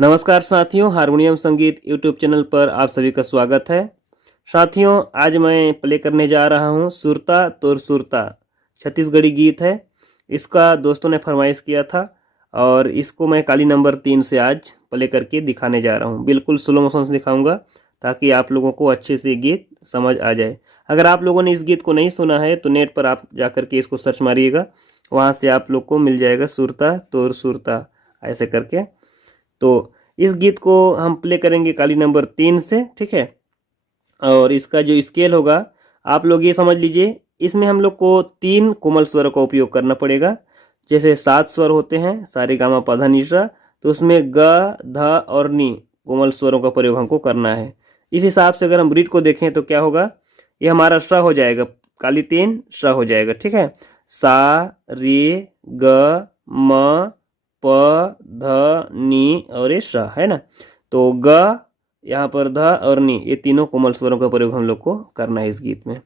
नमस्कार साथियों, हारमोनियम संगीत यूट्यूब चैनल पर आप सभी का स्वागत है। साथियों, आज मैं प्ले करने जा रहा हूँ सुरता तोर सुरता। छत्तीसगढ़ी गीत है। इसका दोस्तों ने फरमाइश किया था और इसको मैं काली नंबर 3 से आज प्ले करके दिखाने जा रहा हूँ। बिल्कुल स्लो मोशन से दिखाऊंगा ताकि आप लोगों को अच्छे से गीत समझ आ जाए। अगर आप लोगों ने इस गीत को नहीं सुना है तो नेट पर आप जाकर के इसको सर्च मारिएगा, वहाँ से आप लोग को मिल जाएगा सुरता तोर सुरता ऐसे करके। तो इस गीत को हम प्ले करेंगे काली नंबर 3 से, ठीक है। और इसका जो स्केल होगा आप लोग ये समझ लीजिए, इसमें हम लोग को 3 कोमल स्वरों का उपयोग करना पड़ेगा। जैसे 7 स्वर होते हैं सारे गामा पधा निशा, तो उसमें ग ध और नी कोमल स्वरों का प्रयोग हमको करना है। इस हिसाब से अगर हम रीड को देखें तो क्या होगा, ये हमारा स हो जाएगा, काली 3 स हो जाएगा, ठीक है। सा रे ग म प ध नी और ये श है ना। तो ग, यहाँ पर ध और नी, ये तीनों कोमल स्वरों का प्रयोग हम लोग को करना है इस गीत में।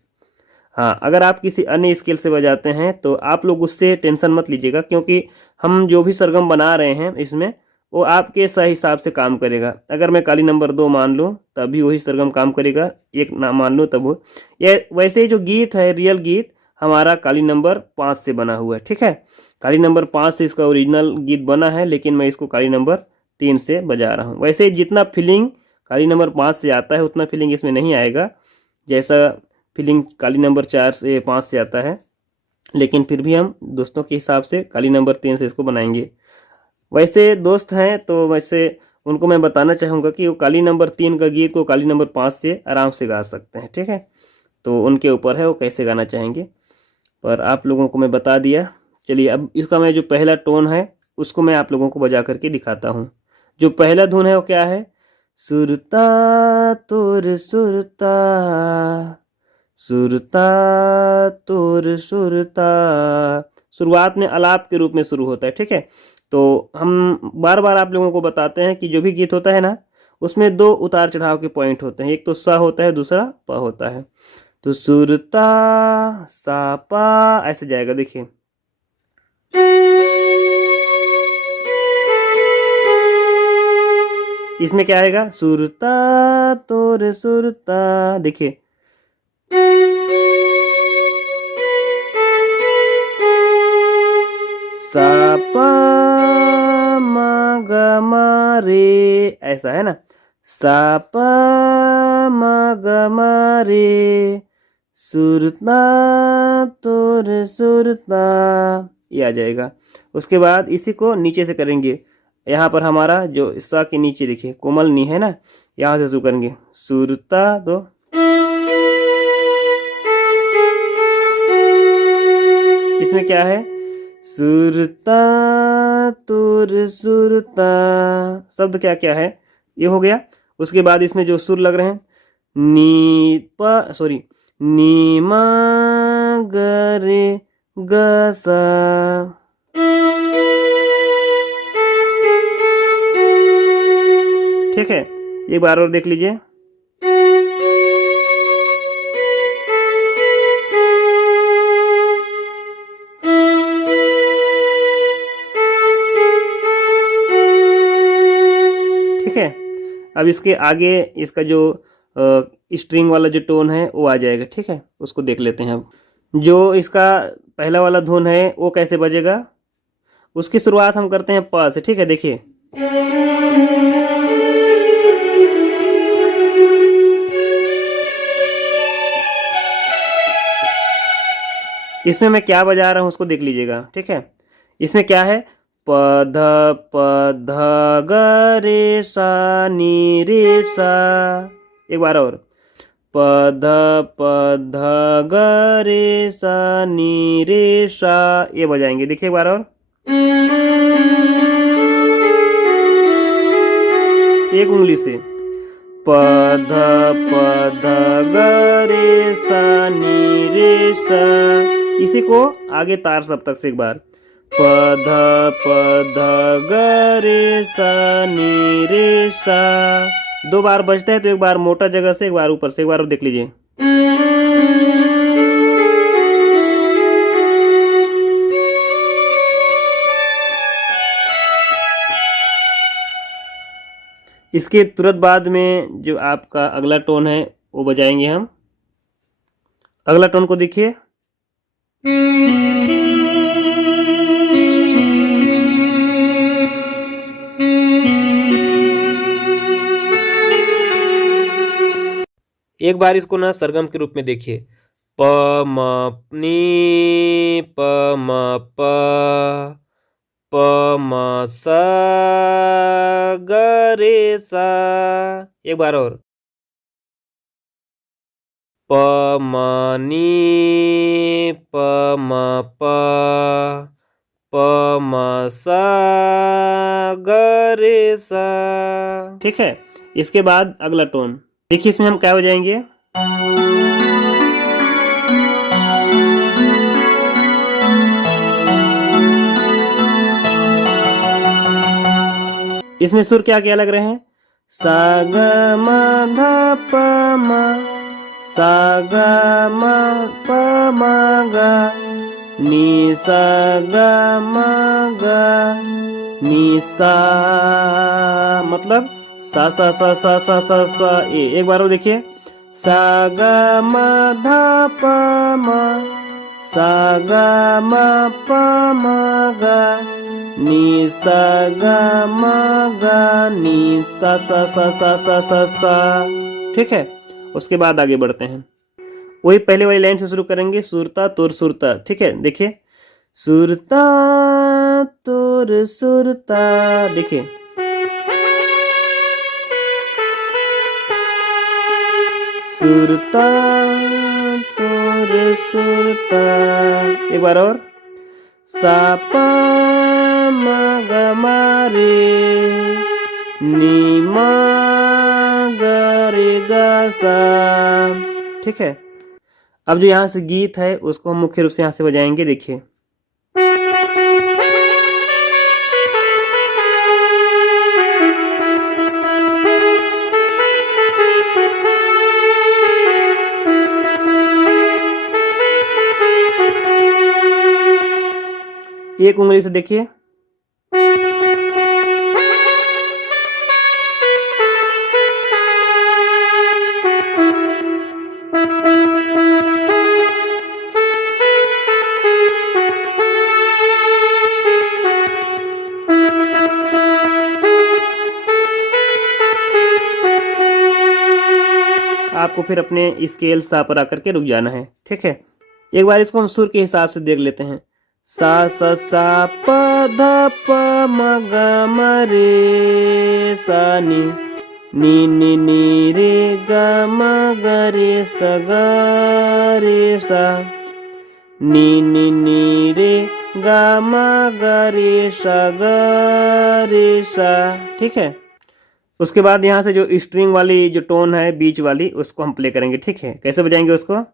हाँ, अगर आप किसी अन्य स्केल से बजाते हैं तो आप लोग उससे टेंशन मत लीजिएगा, क्योंकि हम जो भी सरगम बना रहे हैं इसमें वो आपके सही हिसाब से काम करेगा। अगर मैं काली नंबर 2 मान लूँ तभी वही सरगम काम करेगा, 1 ना मान लूँ तब वो। ये वैसे ही जो गीत है, रियल गीत हमारा काली नंबर 5 से बना हुआ है, ठीक है। काली नंबर 5 से इसका ओरिजिनल गीत बना है, लेकिन मैं इसको काली नंबर 3 से बजा रहा हूँ। वैसे जितना फीलिंग काली नंबर 5 से आता है उतना फीलिंग इसमें नहीं आएगा, जैसा फीलिंग काली नंबर 4 से 5 से आता है। लेकिन फिर भी हम दोस्तों के हिसाब से काली नंबर 3 से इसको बनाएंगे। वैसे दोस्त हैं तो वैसे उनको मैं बताना चाहूँगा कि वो काली नंबर 3 का गीत को काली नंबर 5 से आराम से गा सकते हैं, ठीक है। तो उनके ऊपर है वो कैसे गाना चाहेंगे, पर आप लोगों को मैं बता दिया। चलिए, अब इसका मैं जो पहला टोन है उसको मैं आप लोगों को बजा करके दिखाता हूँ। जो पहला धुन है वो क्या है, सुरता तोर सुरता, सुरता तोर सुरता। शुरुआत में अलाप के रूप में शुरू होता है, ठीक है। तो हम बार बार आप लोगों को बताते हैं कि जो भी गीत होता है ना, उसमें 2 उतार चढ़ाव के पॉइंट होते हैं, एक तो सा होता है, दूसरा प होता है। तो सुरता सा पा ऐसे जाएगा, देखिए। इसमें क्या आएगा, सुरता तोर सुरता, देखिए। सा पा मा ग मा रे, ऐसा है ना। सा पा मा ग मा रे, सुरता तोर सुरता, ये आ जाएगा। उसके बाद इसी को नीचे से करेंगे। यहाँ पर हमारा जो सा के नीचे देखिए कोमल नी है ना, यहाँ से शुरू करेंगे सुरता। तो इसमें क्या है, सुरता तुर सुरता, शब्द क्या क्या है ये हो गया। उसके बाद इसमें जो सुर लग रहे हैं, नी प सॉरी नी मा ग रे ग सा, ठीक है। एक बार और देख लीजिए। ठीक है, अब इसके आगे इसका जो स्ट्रिंग वाला जो टोन है वो आ जाएगा, ठीक है। उसको देख लेते हैं। अब जो इसका पहला वाला धुन है वो कैसे बजेगा, उसकी शुरुआत हम करते हैं प से, ठीक है। देखिए, इसमें मैं क्या बजा रहा हूँ उसको देख लीजिएगा, ठीक है। इसमें क्या है, प ध ग रे सा नी रे सा। एक बार और, प ध ग रे सा नी रे सा, ये बजाएंगे। देखिए एक बार और, एक उंगली से प ध ग रे सा नी रे सा। इसी को आगे तार सप्तक से एक बार, प ध ग रे सा नी रे सा। 2 बार बजता है तो एक बार मोटा जगह से, एक बार ऊपर से, एक बार देख लीजिए। इसके तुरंत बाद में जो आपका अगला टोन है वो बजाएंगे हम। अगला टोन को देखिए। एक बार इसको ना सरगम के रूप में देखिए। प म नी प म प प म सा ग रे सा। एक बार और। प म नी प म प प म सा ग रे सा। ठीक है। इसके बाद अगला टोन देखिए, इसमें हम क्या बजाएंगे। इसमें सुर क्या क्या लग रहे हैं। सा ग म ध प म, सा ग म प म ग, नी सा ग म ग, नी सा। मतलब सा सा सा सा सा सा सा ए। एक बार और देखिए। सा ग म ध प म, सा ग म प म ग, नी सा ग म ग, नी सा सा सा सा सा सा सा। ठीक है। उसके बाद आगे बढ़ते हैं। वही पहले वाली लाइन से शुरू करेंगे, सुरता तुर सुरता। ठीक है, देखिए। सुरता तुर सुरता। देखिए। सुरता तुर सुरता। एक बार और। सा प म ग म रे, नी म ग रे ग सा। ठीक है। अब जो यहाँ से गीत है उसको हम मुख्य रूप से यहाँ से बजाएंगे। देखिए। एक उंगली से देखिए। आपको फिर अपने स्केल सा पर आकर के रुक जाना है। ठीक है। एक बार इसको हम सुर के हिसाब से देख लेते हैं। सा सा सा प ध प म ग म रे सा नी, नी नी नी रे ग म ग रे सा ग रे सा, नी नी नी रे ग म ग रे सा ग रे सा। ठीक है। उसके बाद यहाँ से जो स्ट्रिंग वाली जो टोन है बीच वाली, उसको हम प्ले करेंगे। ठीक है। कैसे बजाएंगे उसको।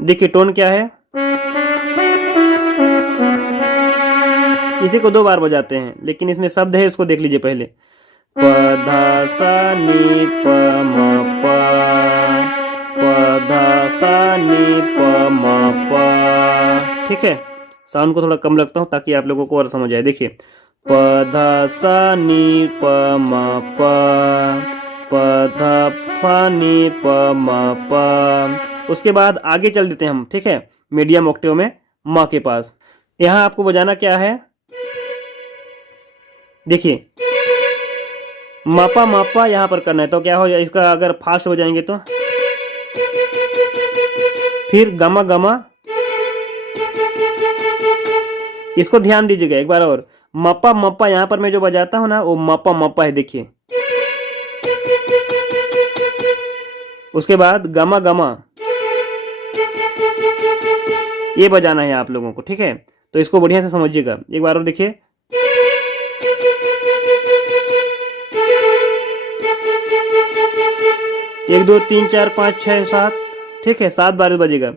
देखिए टोन क्या है। इसी को 2 बार बजाते हैं, लेकिन इसमें शब्द है, उसको देख लीजिए पहले। प धा सा नी प म प, प धा सा नी प म प। ठीक है। साउंड को थोड़ा कम रखता हूँ ताकि आप लोगों को और समझ आए। देखिए। प धा सा नी प म प, प धा सा नी प म प। उसके बाद आगे चल देते हैं हम। ठीक है। मीडियम ऑक्टेव में म के पास। यहाँ आपको बजाना क्या है। देखिए। मापा मापा यहाँ पर करना है, तो क्या हो जाए इसका, अगर फास्ट हो जाएंगे तो। फिर गमा गमा। इसको ध्यान दीजिएगा एक बार और। मप्पा मप्पा यहाँ पर मैं जो बजाता हूँ ना, वो मप्पा मप्पा है। देखिए। उसके बाद गमा गमा, ये बजाना है आप लोगों को। ठीक है। तो इसको बढ़िया से समझिएगा। एक बार और देखिए। 1 2 3 4 5 6 7, ठीक है, 7 बार बजेगा।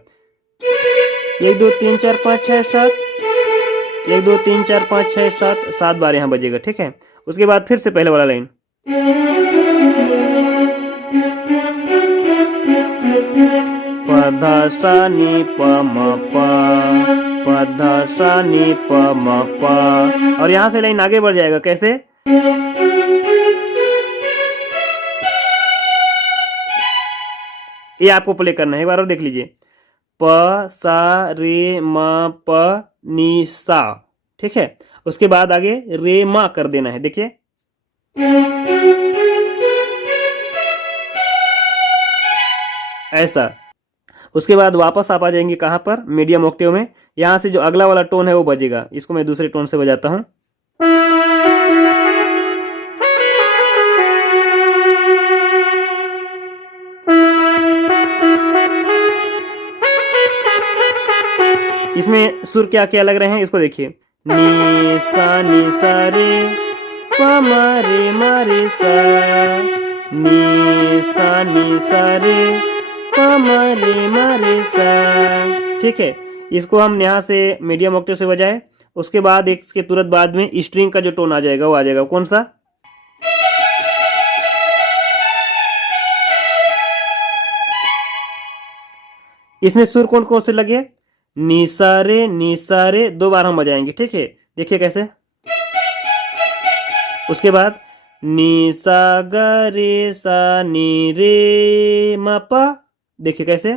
1 2 3 4 5 6 7, 1 2 3 4 5 6 7, 7 बार यहाँ बजेगा, ठीक है। उसके बाद फिर से पहले वाला लाइन, प ध सा नि प म प, प ध सा नि प म प, और यहाँ से लाइन आगे बढ़ जाएगा। कैसे? ये आपको प्ले करना है, एक बार और देख लीजिए। प सा रे म प नि सा, ठीक है। उसके बाद आगे रे म कर देना है, देखिए। ऐसा। उसके बाद वापस आप आ जाएंगे कहाँ पर? मीडियम ऑक्टेव में। यहाँ से जो अगला वाला टोन है वो बजेगा। इसको मैं दूसरे टोन से बजाता हूँ। इसमें सुर क्या क्या लग रहे हैं इसको देखिए। नी सा रे प म रे सा, नी सा रे प म रे सा, ठीक है। इसको हम यहाँ से मीडियम ऑक्टेव से बजाए। उसके बाद इसके तुरंत बाद में स्ट्रिंग का जो टोन आ जाएगा वो आ जाएगा। कौन सा? इसमें सुर कौन कौन से लगे? नी सा रे 2 बार हम बजाएंगे, ठीक है। देखिए कैसे। उसके बाद नी सा ग रे सा नी रे म प, देखिए कैसे।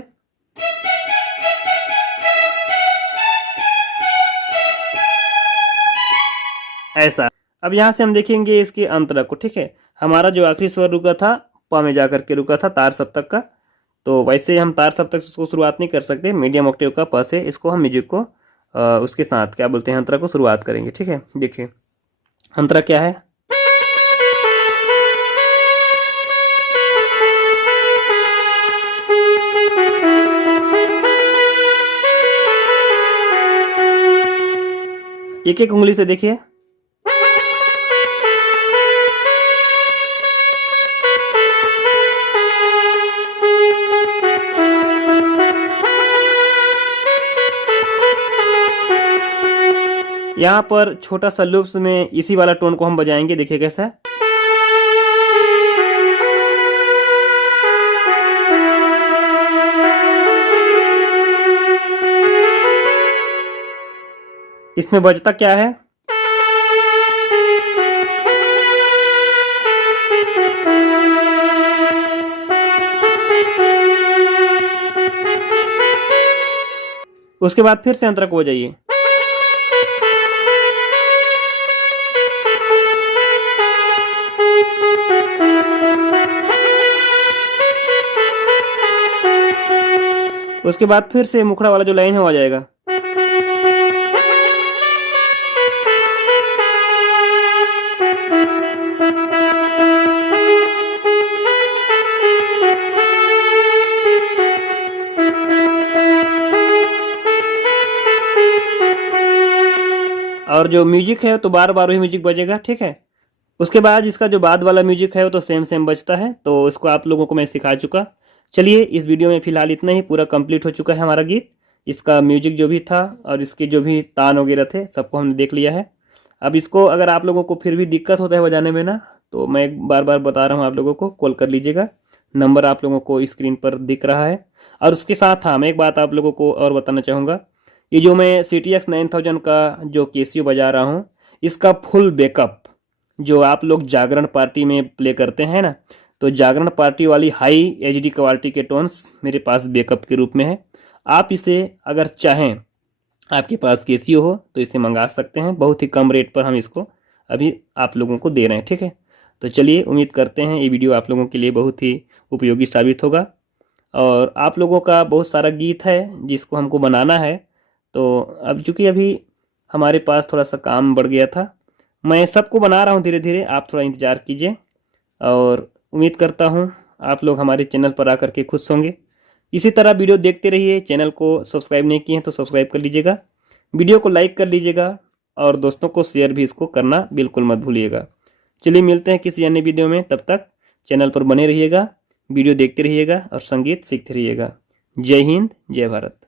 ऐसा। अब यहां से हम देखेंगे इसके अंतरा को, ठीक है। हमारा जो आखिरी स्वर रुका था प में जाकर के रुका था तार सप्तक का, तो वैसे हम तार सप्तक से इसको शुरुआत नहीं कर सकते। मीडियम ऑक्टेव का प से इसको हम म्यूजिक को उसके साथ क्या बोलते हैं अंतरा को शुरुआत करेंगे, ठीक है। देखिए अंतरा क्या है। एक एक उंगली से देखिए। यहाँ पर छोटा सा लूप्स में इसी वाला टोन को हम बजाएंगे, देखिए कैसा है। इसमें बजता क्या है? उसके बाद फिर से अंतरा को बजाइए। उसके बाद फिर से मुखड़ा वाला जो लाइन है वो आ जाएगा। और जो म्यूजिक है तो बार बार वही म्यूजिक बजेगा, ठीक है। उसके बाद इसका जो बाद वाला म्यूजिक है वो तो सेम बजता है, तो इसको आप लोगों को मैं सिखा चुका। चलिए इस वीडियो में फिलहाल इतना ही, पूरा कंप्लीट हो चुका है हमारा गीत। इसका म्यूजिक जो भी था और इसके जो भी तान वगैरह थे सबको हमने देख लिया है। अब इसको अगर आप लोगों को फिर भी दिक्कत होता है बजाने में ना, तो मैं बार बार बता रहा हूँ आप लोगों को, कॉल कर लीजिएगा। नंबर आप लोगों को स्क्रीन पर दिख रहा है। और उसके साथ हाँ मैं एक बात आप लोगों को और बताना चाहूँगा, ये जो मैं CTX 9000 का जो कैसियो बजा रहा हूँ, इसका फुल बैकअप जो आप लोग जागरण पार्टी में प्ले करते हैं ना, तो जागरण पार्टी वाली हाई HD क्वालिटी के टोन्स मेरे पास बैकअप के रूप में है। आप इसे अगर चाहें, आपके पास कैसियो हो तो इसे मंगा सकते हैं। बहुत ही कम रेट पर हम इसको अभी आप लोगों को दे रहे हैं, ठीक है। तो चलिए उम्मीद करते हैं ये वीडियो आप लोगों के लिए बहुत ही उपयोगी साबित होगा। और आप लोगों का बहुत सारा गीत है जिसको हमको बनाना है, तो अब चूँकि अभी हमारे पास थोड़ा सा काम बढ़ गया था, मैं सबको बना रहा हूँ धीरे धीरे, आप थोड़ा इंतज़ार कीजिए। और उम्मीद करता हूँ आप लोग हमारे चैनल पर आकर के खुश होंगे। इसी तरह वीडियो देखते रहिए। चैनल को सब्सक्राइब नहीं किए हैं तो सब्सक्राइब कर लीजिएगा, वीडियो को लाइक कर लीजिएगा और दोस्तों को शेयर भी इसको करना बिल्कुल मत भूलिएगा। चलिए मिलते हैं किसी अन्य वीडियो में, तब तक चैनल पर बने रहिएगा। वीडियो देखते रहिएगा और संगीत सीखते रहिएगा। जय हिंद, जय भारत।